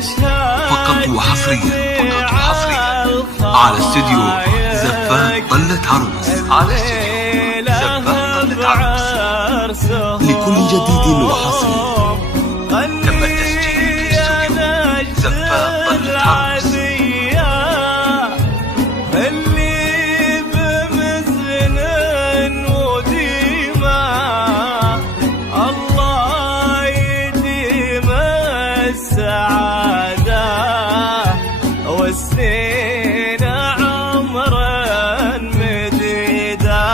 فقط وحصريا على استديو زفات طلة عروس. لكل جديد وحصري تم التسجيل في استوديو زفات طلة عروس. اللي بمثل وديما الله يديم السعادة والسنين عمرا مديدا.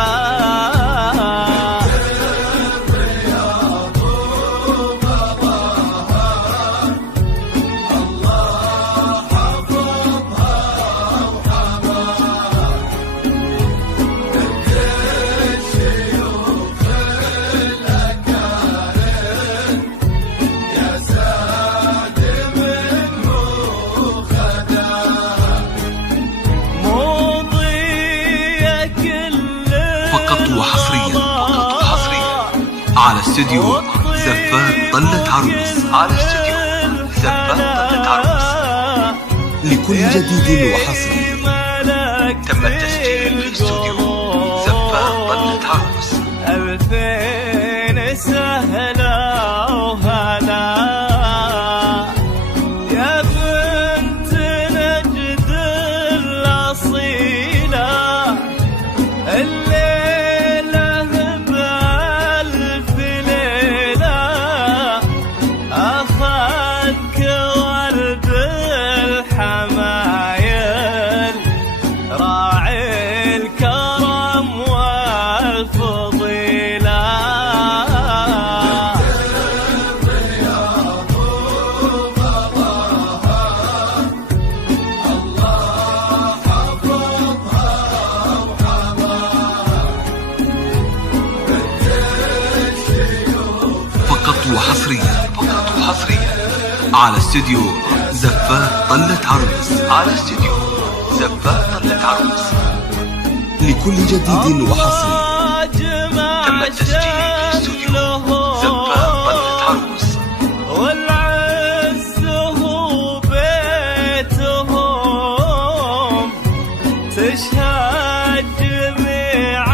فقط وحصريا على استديو زفات طلة عروس. لكل جديد وحصري تم التسجيل في استوديو زفات طلة عروس. ألفين سهلا وهلا يا بنت نجد الأصيلة، الليلة بألف ليلة أخذك ورد الحمايل راعي الكرم والفضيلة. فقط وحصريا على استديو زفات طلة عروس. لكل جديد وحصري تم التسجيل في استوديو زفات طلة عروس. والعز هو بيتهم تشهد جميع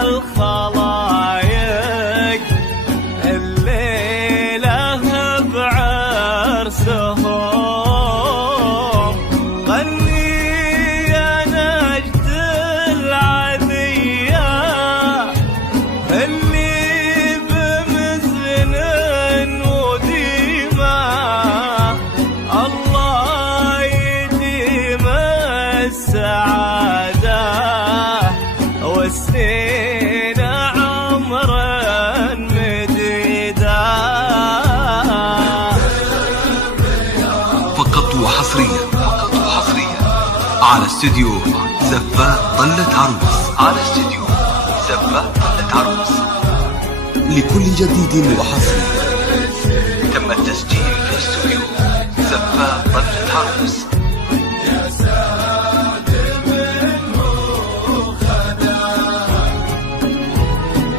الخلايق، الليلة بعرسهم غني يا نجد العذية، اللي بمثل وديما الله يديم السعادة والسنين عمرا مديدا. فقط وحصريا على استديو زفات طلة عروس. لكل جديد وحصري تم التسجيل في استوديو زفات طلة عروس.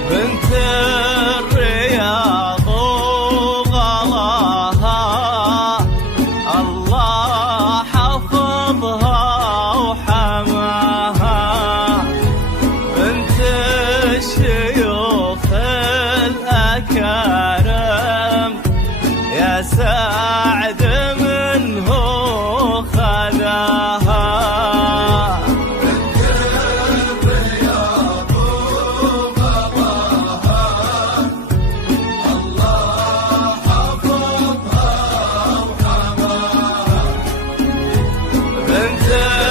بنت الرياض وغلاها الله حفظها وحماها، بنت الشيوخ الأكارم يا سعد منه خذاها.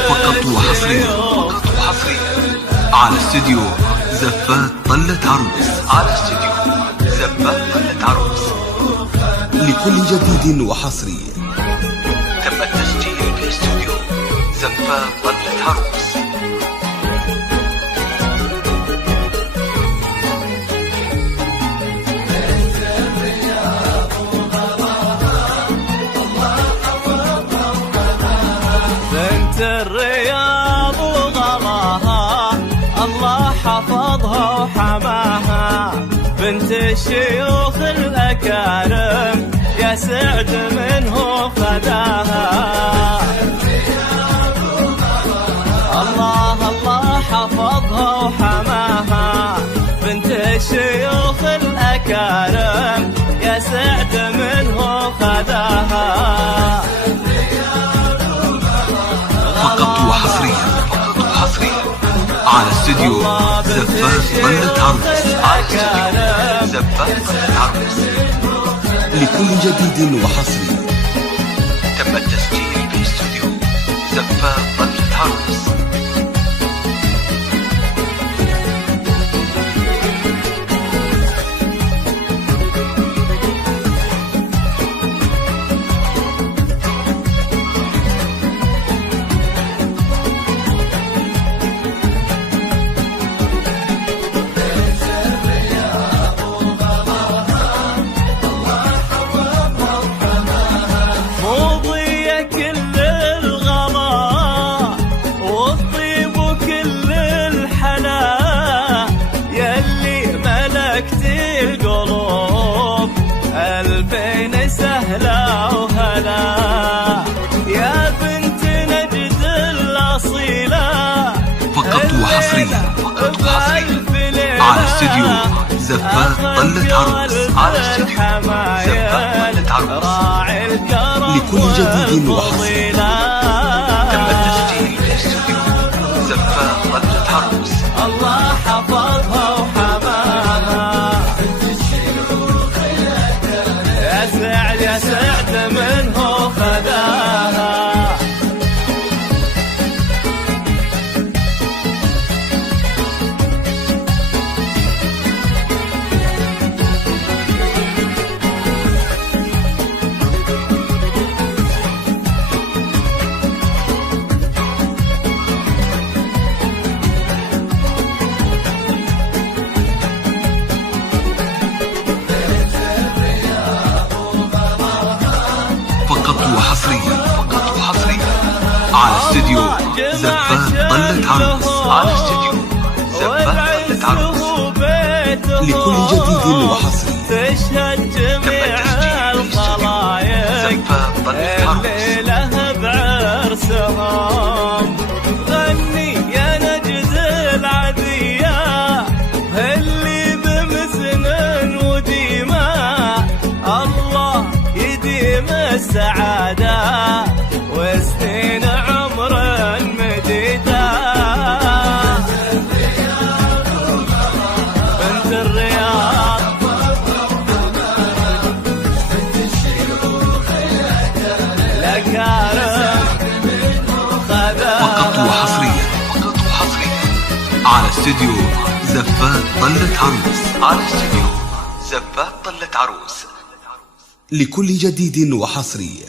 فقط وحصريا على استديو زفات طلة عروس. لكل جديد وحصري تم التسجيل في استوديو زفات طلة عروس. بنت الرياض وغلاها الله حفظها وحماها، بنت الشيوخ الأكارم يا سعد منه خذاها. استديو زفاف طلة عروس. على استديو زفاف طلة عروس. لكل جديد وحصري تم التسجيل في استوديو زفاف طلة عروس. سهلا وهلا يا بنت نجد الأصيلة. فقط وحصريا على استديو زفاف طلة عروس. على استديو زفاف طلة عروس. لكل جديد وحصري تم التسجيل في استوديو زفاف طلة عروس. الله حفظها وحماها يا سعد منه خذاها. وحصريا على استديو زفاف طلة عروس. على استديو زفاف طلة عروس. لكل جديد وحصري تشهد جميع الخلايق الليلة بعرسهم. غني يا نجد العذية اللي بمسن وديمة. الله يديم السعادة وسنين عمر مديدة. بنت الرياض لكارم خذاها. فقط وحصريا على استديو زفاف طلة عروس. على استديو زفاف طلة عروس. لكل جديد وحصري